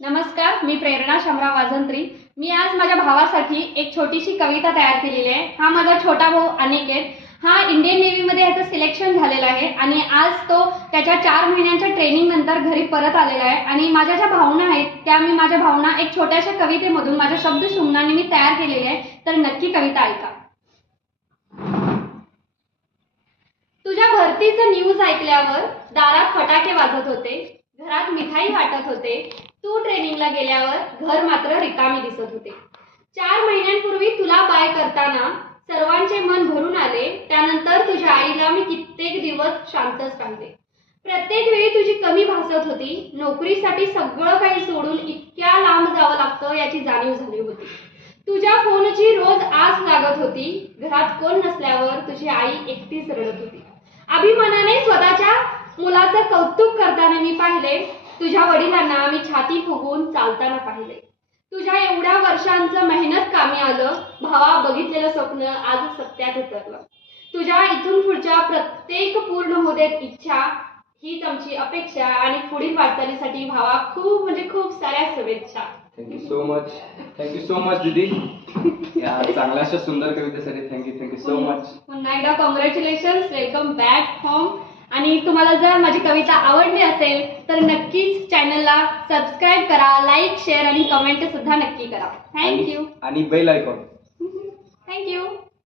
नमस्कार, मी प्रेरणा शामराव वाजंत्री। मी आज माझ्या भावासाठी एक छोटीशी कविता तयार केलेली आहे। हा माझा छोटा भाऊ अनिकेत, हा इंडियन नेव्ही मध्ये याचं सिलेक्शन झालेलं आहे आणि आज तो त्याच्या 4 महिन्यांच्या ट्रेनिंग नंतर घरी परत आलेला आहे। आणि माझ्या ज्या भावना आहेत त्या मी माझ्या भावना एक छोट्याशा कवितेमधून माझ्या शब्द शून्याने मी तयार केलेली आहे, तर नक्की कविता ऐका। तुझ्या भरतीचं न्यूज ऐकल्यावर दारात फटाके वाजत होते, घरात मिठाई वाटत होते, तू ट्रेनिंगला गेल्यावर घर मात्र रिकामी दिसत होते। 4 महिन्यांपूर्वी तुला बाय करताना सर्वांचे मन भरून आले, त्यानंतर तुझ्या आईला मी कित्येक दिवस शांतच पाहिले। प्रत्येक वेळी तुझी कमी भासत होती, नोकरीसाठी सगळं काही सोडून इतक्या लांब जावं लागतं याची जाणीव झाली होती। तुझ्या फोनची रोज आस लागत होती, घरात कोण नसल्यावर तुझी आई एकटीच रडत होती। अभिमानाने स्वतःच्या मुलाचं कौतुक करताना मी पाहिले, तुझ्या वडिलांना मी छाती फुगवून चालताना पाहिले। तुझ्या एवढ्या वर्षांचं मेहनत कामी आलं, भावा बघितलेलं स्वप्न आज सत्यात उतरलं। तुझ्या इथून पुढच्या प्रत्येक पूर्ण होऊ देत इच्छा, हीच आमची अपेक्षा आणि पुढील वाटचालीसाठी भावा खूप साऱ्या शुभेच्छा। थँक्यू सो मच दीदी, या चांगल्याशा सुंदर कवितेसाठी थँक्यू सो मच। पुन्हा एकदा कॉंग्रॅच्युलेशन्स, वेलकम बॅक होम। आणि तुम्हाला जर माझी कविता आवडली असेल तर नक्कीच चॅनलला सबस्क्राईब करा, लाईक, शेअर आणि कमेंट सुद्धा नक्की करा। थँक्यू आणि बेल आयकॉन। थँक्यू।